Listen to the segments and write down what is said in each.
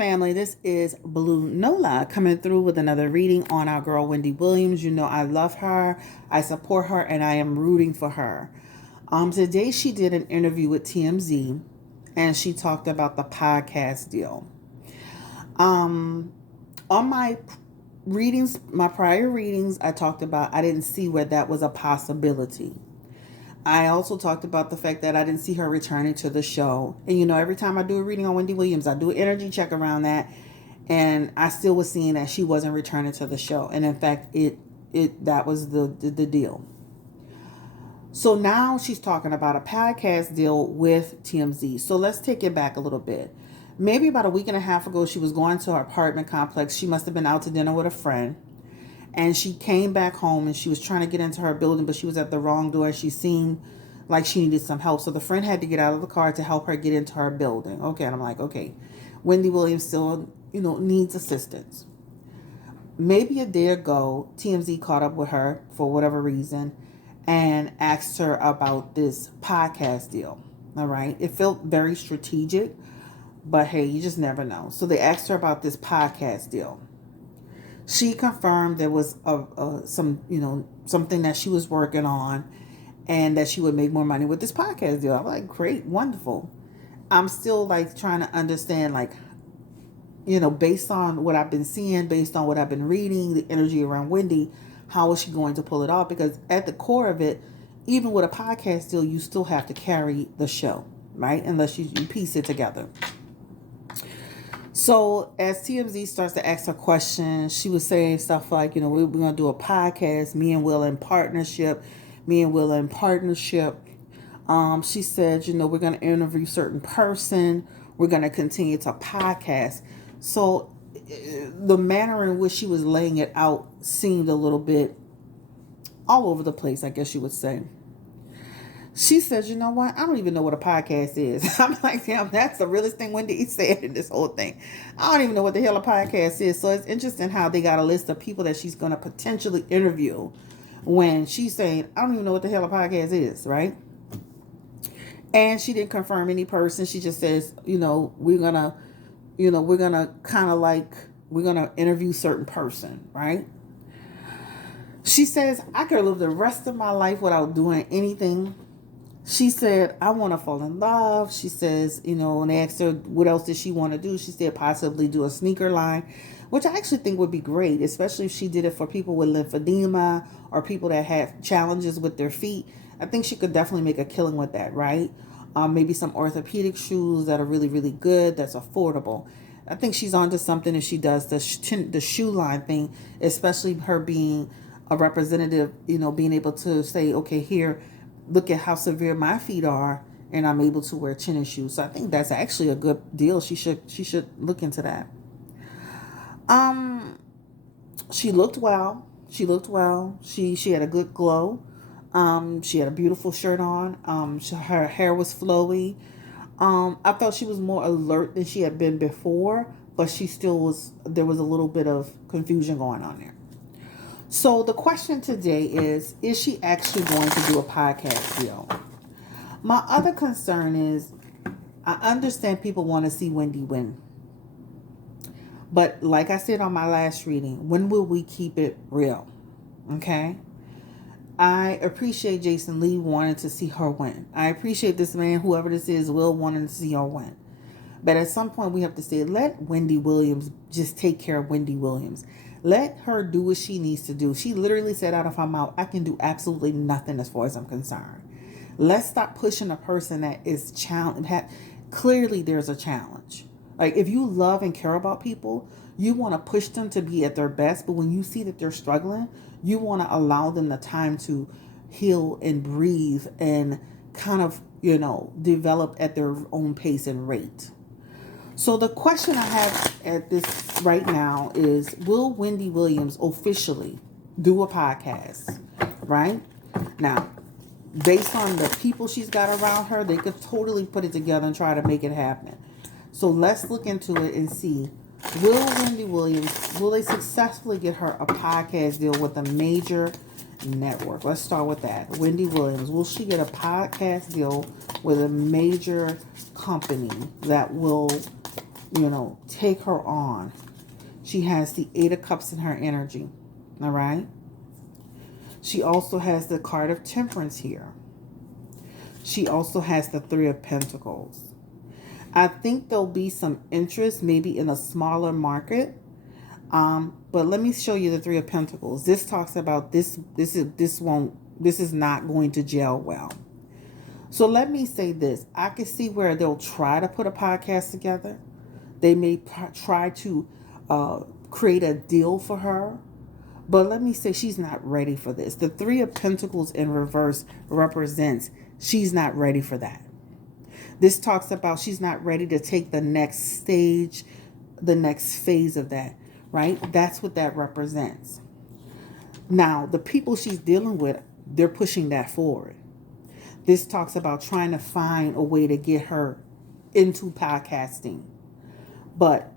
family. This is Blue Nola coming through with another reading on our girl Wendy Williams. You know I love her, I support her, and I am rooting for her. Today she did an interview with TMZ, and she talked about the podcast deal. On my readings, my prior readings, I talked about I didn't see where that was a possibility. I also talked about the fact that I didn't see her returning to the show. And you know, every time I do a reading on Wendy Williams, I do an energy check around that. And I still was seeing that she wasn't returning to the show. And in fact, that was the deal. So now she's talking about a podcast deal with TMZ. So let's take it back a little bit. Maybe about a week and a half ago, she was going to her apartment complex. She must have been out to dinner with a friend. And she came back home and she was trying to get into her building, but she was at the wrong door. She seemed like she needed some help. So the friend had to get out of the car to help her get into her building. Okay, and I'm like, okay, Wendy Williams still, needs assistance. Maybe a day ago, TMZ caught up with her for whatever reason and asked her about this podcast deal. All right. It felt very strategic, but hey, you just never know. So they asked her about this podcast deal. She confirmed there was something that she was working on and that she would make more money with this podcast deal. I'm like, great, wonderful. I'm still like trying to understand, like, based on what I've been seeing, based on what I've been reading, the energy around Wendy, how is she going to pull it off? Because at the core of it, even with a podcast deal, you still have to carry the show, right? Unless you piece it together. So as TMZ starts to ask her questions, she was saying stuff like, we're going to do a podcast, me and Will in partnership. She said, we're going to interview certain person. We're going to continue to podcast. So the manner in which she was laying it out seemed a little bit all over the place, I guess you would say. She says, you know what? I don't even know what a podcast is. I'm like, damn, that's the realest thing Wendy said in this whole thing. I don't even know what the hell a podcast is. So it's interesting how they got a list of people that she's going to potentially interview when she's saying, I don't even know what the hell a podcast is, right? And she didn't confirm any person. She just says, we're going to interview certain person, right? She says, I could live the rest of my life without doing anything. She said, I want to fall in love. She says, when they asked her what else did she want to do, she said possibly do a sneaker line, which I actually think would be great, especially if she did it for people with lymphedema or people that had challenges with their feet. I think she could definitely make a killing with that, right? Maybe some orthopedic shoes that are really, really good, that's affordable. I think she's onto something if she does the shoe line thing, especially her being a representative, being able to say, okay, here, look at how severe my feet are, and I'm able to wear tennis shoes. So I think that's actually a good deal. She should look into that. She looked well. She had a good glow. She had a beautiful shirt on. Her hair was flowy. I thought she was more alert than she had been before, but she still was. There was a little bit of confusion going on there. So the question today is she actually going to do a podcast deal? My other concern is, I understand people want to see Wendy win. But like I said on my last reading, when will we keep it real? Okay? I appreciate Jason Lee wanting to see her win. I appreciate this man, whoever this is, Will wanting to see her win. But at some point we have to say, let Wendy Williams just take care of Wendy Williams. Let her do what she needs to do. She literally said out of her mouth, I can do absolutely nothing as far as I'm concerned. Let's stop pushing a person that is challenged. Clearly there's a challenge. Like, if you love and care about people, you want to push them to be at their best. But when you see that they're struggling, you want to allow them the time to heal and breathe and kind of, develop at their own pace and rate. So the question I have at this right now is, will Wendy Williams officially do a podcast? Right? Now, based on the people she's got around her, they could totally put it together and try to make it happen. So let's look into it and see, will Wendy Williams, will they successfully get her a podcast deal with a major network? Let's start with that. Wendy Williams, will she get a podcast deal with a major company that will take her on. She has the Eight of Cups in her energy. All right. She also has the card of Temperance here. She also has the Three of Pentacles. I think there'll be some interest maybe in a smaller market. But let me show you the Three of Pentacles. This talks about this is not going to gel well. So let me say this. I can see where they'll try to put a podcast together. They may try to create a deal for her. But let me say she's not ready for this. The Three of Pentacles in reverse represents she's not ready for that. This talks about she's not ready to take the next stage, the next phase of that, right? That's what that represents. Now, the people she's dealing with, they're pushing that forward. This talks about trying to find a way to get her into podcasting. But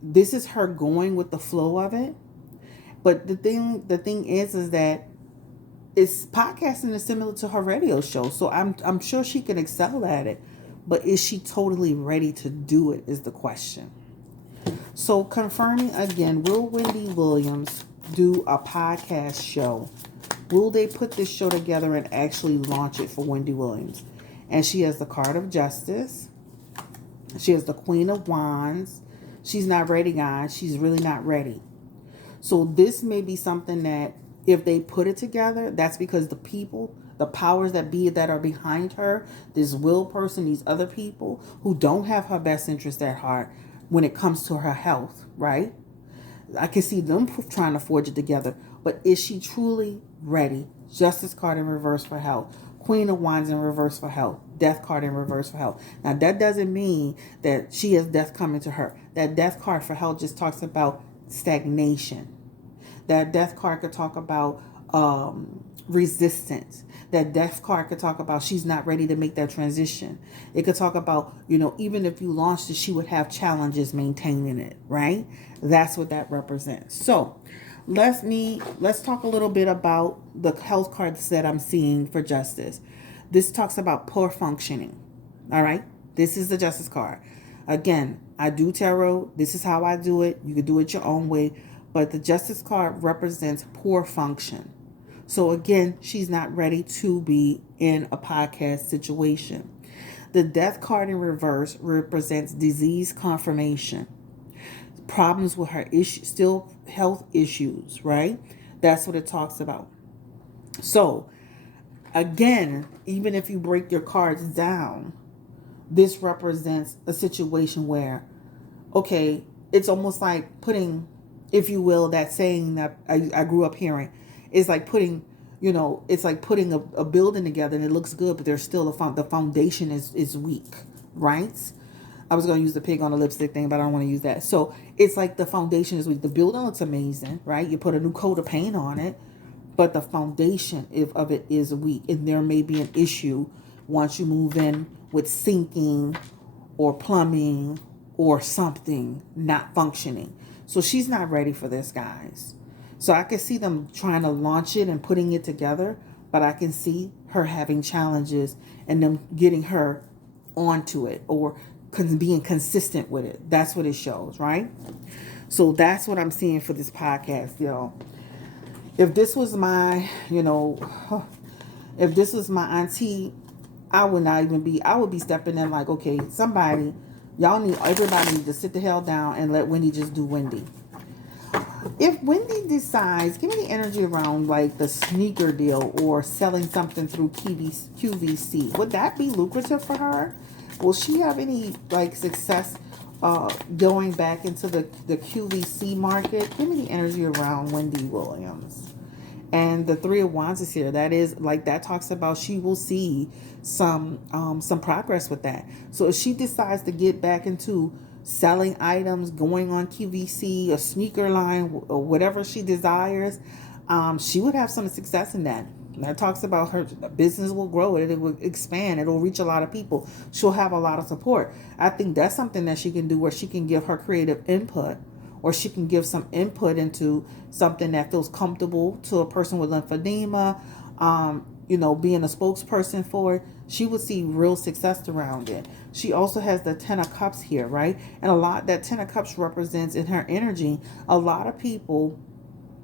this is her going with the flow of it. But the thing is that podcasting is similar to her radio show. So I'm sure she can excel at it. But is she totally ready to do it is the question. So confirming again, will Wendy Williams do a podcast show? Will they put this show together and actually launch it for Wendy Williams? And she has the card of Justice. She has the Queen of Wands. She's not ready, guys. She's really not ready. So this may be something that if they put it together, that's because the people, the powers that be that are behind her, this will person, these other people who don't have her best interest at heart when it comes to her health, right? I can see them trying to forge it together. But is she truly ready? Justice card in reverse for health. Queen of Wands in reverse for health. Death card in reverse for health. Now, that doesn't mean that she has death coming to her. That death card for health just talks about stagnation. That death card could talk about resistance. That death card could talk about she's not ready to make that transition. It could talk about, even if you launched it, she would have challenges maintaining it, right? That's what that represents. So let's talk a little bit about the health cards that I'm seeing for Justice. This talks about poor functioning. All right. This is the Justice card. Again, I do tarot. This is how I do it. You can do it your own way. But the Justice card represents poor function. So again, she's not ready to be in a podcast situation. The Death card in reverse represents disease confirmation. Problems with her still health issues, right? That's what it talks about. So again, even if you break your cards down, this represents a situation where, okay, it's almost like putting, if you will, that saying that I grew up hearing, is like putting, it's like putting a building together and it looks good, but there's still the foundation is weak, right? I was going to use the pig on the lipstick thing, but I don't want to use that. So it's like the foundation is weak. The building looks amazing, right? You put a new coat of paint on it, but the foundation of it is weak. And there may be an issue once you move in with sinking or plumbing or something not functioning. So she's not ready for this, guys. So I can see them trying to launch it and putting it together, but I can see her having challenges and them getting her onto it or being consistent with it. That's what it shows, right? So that's what I'm seeing for this podcast, y'all. If this was my, if this was my auntie, I would be stepping in like, okay, everybody need to sit the hell down and let Wendy just do Wendy. If Wendy decides, give me the energy around like the sneaker deal or selling something through QVC. Would that be lucrative for her? Will she have any success going back into the QVC market? Give me the energy around Wendy Williams. And the Three of Wands is here. That is that talks about she will see some progress with that. So if she decides to get back into selling items, going on QVC, a sneaker line, or whatever she desires, she would have some success in that. That talks about her business will grow, it will expand, it will reach a lot of people. She'll have a lot of support. I think that's something that she can do where she can give her creative input, or she can give some input into something that feels comfortable to a person with lymphedema, being a spokesperson for it. She would see real success around it. She also has the Ten of Cups here, right? And that Ten of Cups represents in her energy a lot of people,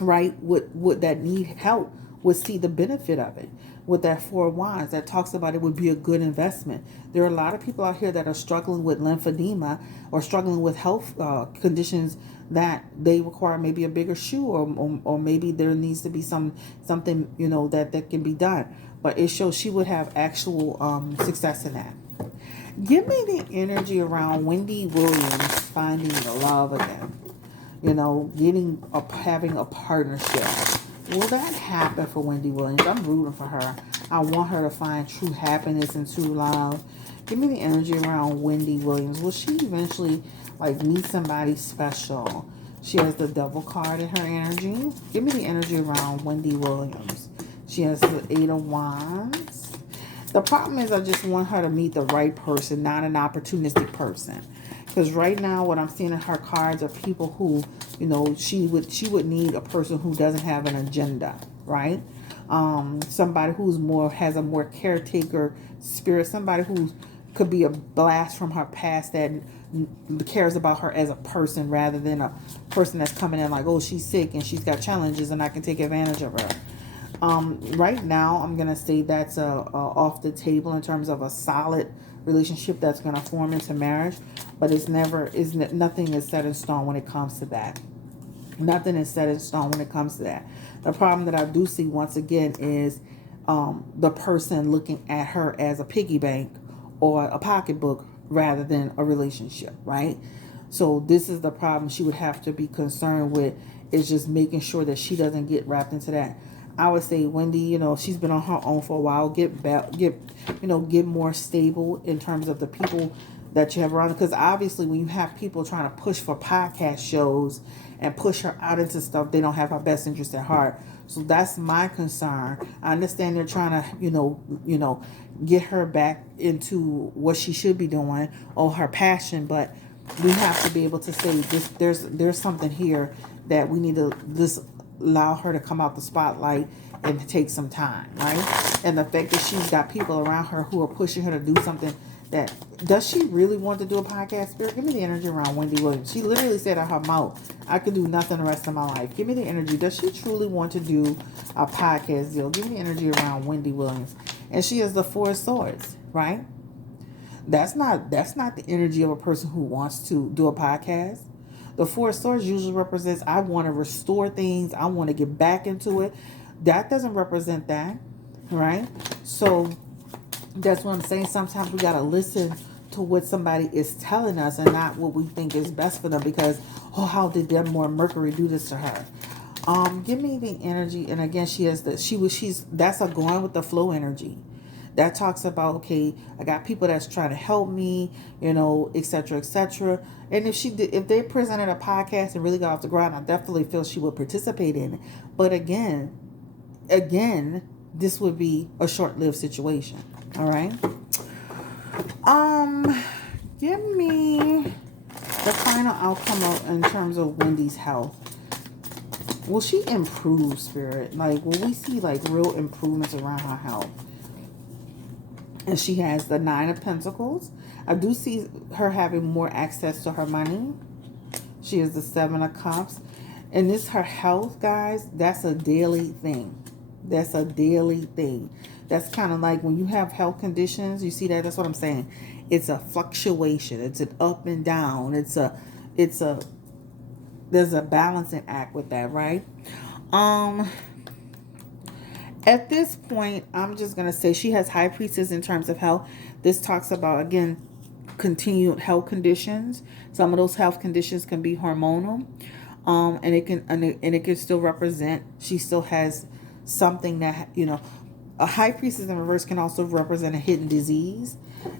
right, would that need help would see the benefit of it. With that Four of Wands, that talks about it would be a good investment. There are a lot of people out here that are struggling with lymphedema or struggling with health conditions that they require maybe a bigger shoe, or maybe there needs to be something that can be done. But it shows she would have actual success in that. Give me the energy around Wendy Williams finding the love again. Having a partnership. Will that happen for Wendy Williams? I'm rooting for her. I want her to find true happiness and true love. Give me the energy around Wendy Williams. Will she eventually meet somebody special? She has the Devil card in her energy. Give me the energy around Wendy Williams. She has the Eight of Wands. The problem is I just want her to meet the right person, not an opportunistic person. Because right now what I'm seeing in her cards are people who, she would need a person who doesn't have an agenda, right? Somebody who's has a more caretaker spirit, somebody who could be a blast from her past that cares about her as a person rather than a person that's coming in like, oh, she's sick and she's got challenges and I can take advantage of her. Right now, I'm going to say that's off the table in terms of a solid relationship that's going to form into marriage. But nothing is set in stone when it comes to that. Nothing is set in stone when it comes to that. The problem that I do see once again is the person looking at her as a piggy bank or a pocketbook rather than a relationship, right? So this is the problem she would have to be concerned with, is just making sure that she doesn't get wrapped into that. I would say Wendy, she's been on her own for a while. Get more stable in terms of the people that you have around. Because obviously when you have people trying to push for podcast shows and push her out into stuff, they don't have her best interest at heart. So that's my concern. I understand they're trying to, get her back into what she should be doing or her passion, but we have to be able to say this. There's something here that we need to just allow her to come out the spotlight and to take some time, right? And the fact that she's got people around her who are pushing her to do something that, does she really want to do a podcast? Spirit, give me the energy around Wendy Williams. She literally said out her mouth, I could do nothing the rest of my life. Give me the energy. Does she truly want to do a podcast deal? Give me the energy around Wendy Williams. And she has the Four of Swords, right? That's not the energy of a person who wants to do a podcast. The Four of Swords usually represents, I want to restore things. I want to get back into it. That doesn't represent that, right? So that's what I'm saying. Sometimes we got to listen to what somebody is telling us and not what we think is best for them, because, how did Mercury do this to her? Give me the energy. And again, that's a going with the flow energy. That talks about, okay, I got people that's trying to help me, etc., etc. And if they presented a podcast and really got off the ground, I definitely feel she would participate in it. But again, this would be a short-lived situation. All right. Give me the final outcome in terms of Wendy's health. Will she improve, Spirit? Will we see real improvements around her health? And she has the Nine of Pentacles. I do see her having more access to her money. She has the Seven of Cups. And her health, guys, that's a daily thing. That's a daily thing. That's kind of like when you have health conditions, you see that? That's what I'm saying. It's a fluctuation. It's an up and down. There's a balancing act with that, right? At this point, I'm just going to say she has High Priestess in terms of health. This talks about, again, continued health conditions. Some of those health conditions can be hormonal. And it can still represent, she still has something that, a High Priestess in reverse can also represent a hidden disease.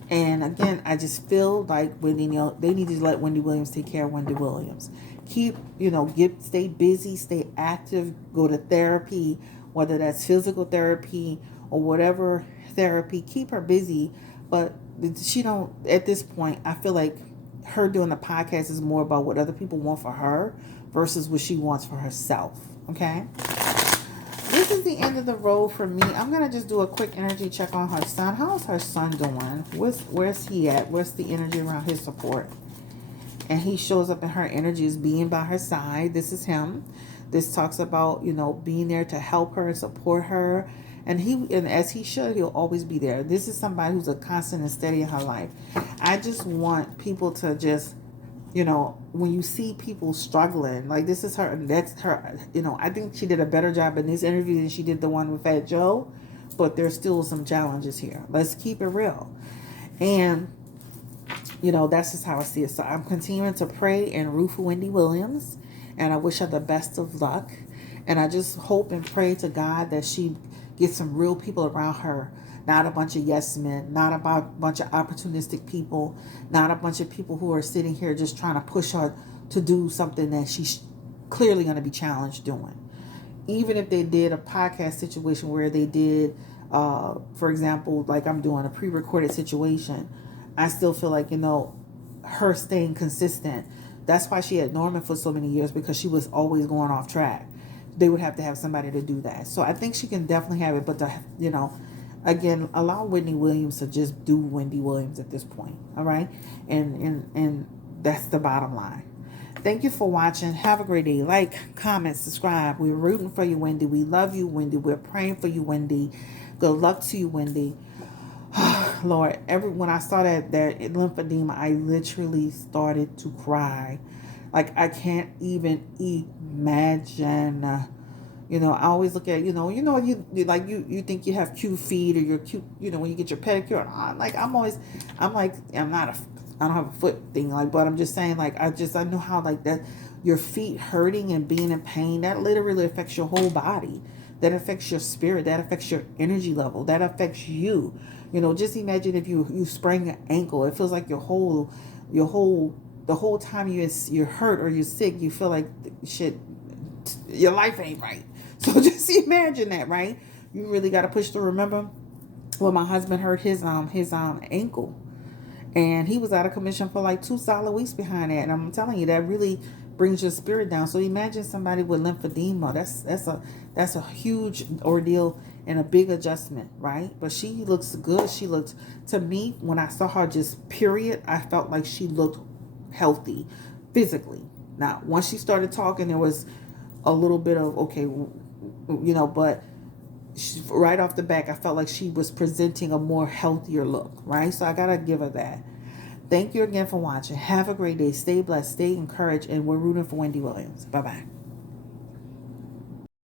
And again, I just feel like they need to let Wendy Williams take care of Wendy Williams. Stay busy, stay active, go to therapy, whether that's physical therapy or whatever therapy. Keep her busy, but at this point, I feel like her doing the podcast is more about what other people want for her versus what she wants for herself. Okay? This this is the end of the road for me. I'm going to just do a quick energy check on her son. How's her son doing? Where's he at? Where's the energy around his support? And he shows up in her energy as being by her side. This is him. This talks about, you know, being there to help her and support her. And as he should, he'll always be there. This is somebody who's a constant and steady in her life. I just want people to just, you know, when you see people struggling, like this is her, that's her, you know, I think she did a better job in this interview than she did the one with Fat Joe, but there's still some challenges here. Let's keep it real. And, you know, that's just how I see it. So I'm continuing to pray and root for Wendy Williams, and I wish her the best of luck. And I just hope and pray to God that she gets some real people around her, not a bunch of yes men, not a bunch of opportunistic people, not a bunch of people who are sitting here just trying to push her to do something that she's clearly going to be challenged doing. Even if they did a podcast situation where they did, for example, like I'm doing a pre-recorded situation, I still feel like, you know, her staying consistent. That's why she had Norman for so many years, because she was always going off track. They would have to have somebody to do that. So I think she can definitely have it, but you know, again, allow Wendy Williams to just do Wendy Williams at this point. All right. And that's the bottom line. Thank you for watching. Have a great day. Like, comment, subscribe. We're rooting for you, Wendy. We love you, Wendy. We're praying for you, Wendy. Good luck to you, Wendy. Lord, when I saw that lymphedema, I literally started to cry. Like, I can't even imagine. You know, I always look at, you think you have cute feet, or you're cute, you know, when you get your pedicure. I'm I don't have a foot thing, like, but I'm just saying, like, I know how, like, that your feet hurting and being in pain, that literally affects your whole body. That affects your spirit. That affects your energy level. That affects you. You know, just imagine if you sprain your ankle. It feels like the whole time you're hurt or you're sick, you feel like shit, your life ain't right. So just imagine that, right? You really got to push through. Remember when my husband hurt his ankle, and he was out of commission for like 2 solid weeks behind that. And I'm telling you, that really brings your spirit down. So imagine somebody with lymphedema. That's a huge ordeal and a big adjustment, right? But she looks good. She looked, to me, when I saw her just period, I felt like she looked healthy physically. Now, once she started talking, there was a little bit of, okay, you know, but right off the back, I felt like she was presenting a more healthier look, right? So I got to give her that. Thank you again for watching. Have a great day. Stay blessed, stay encouraged, and we're rooting for Wendy Williams. Bye-bye.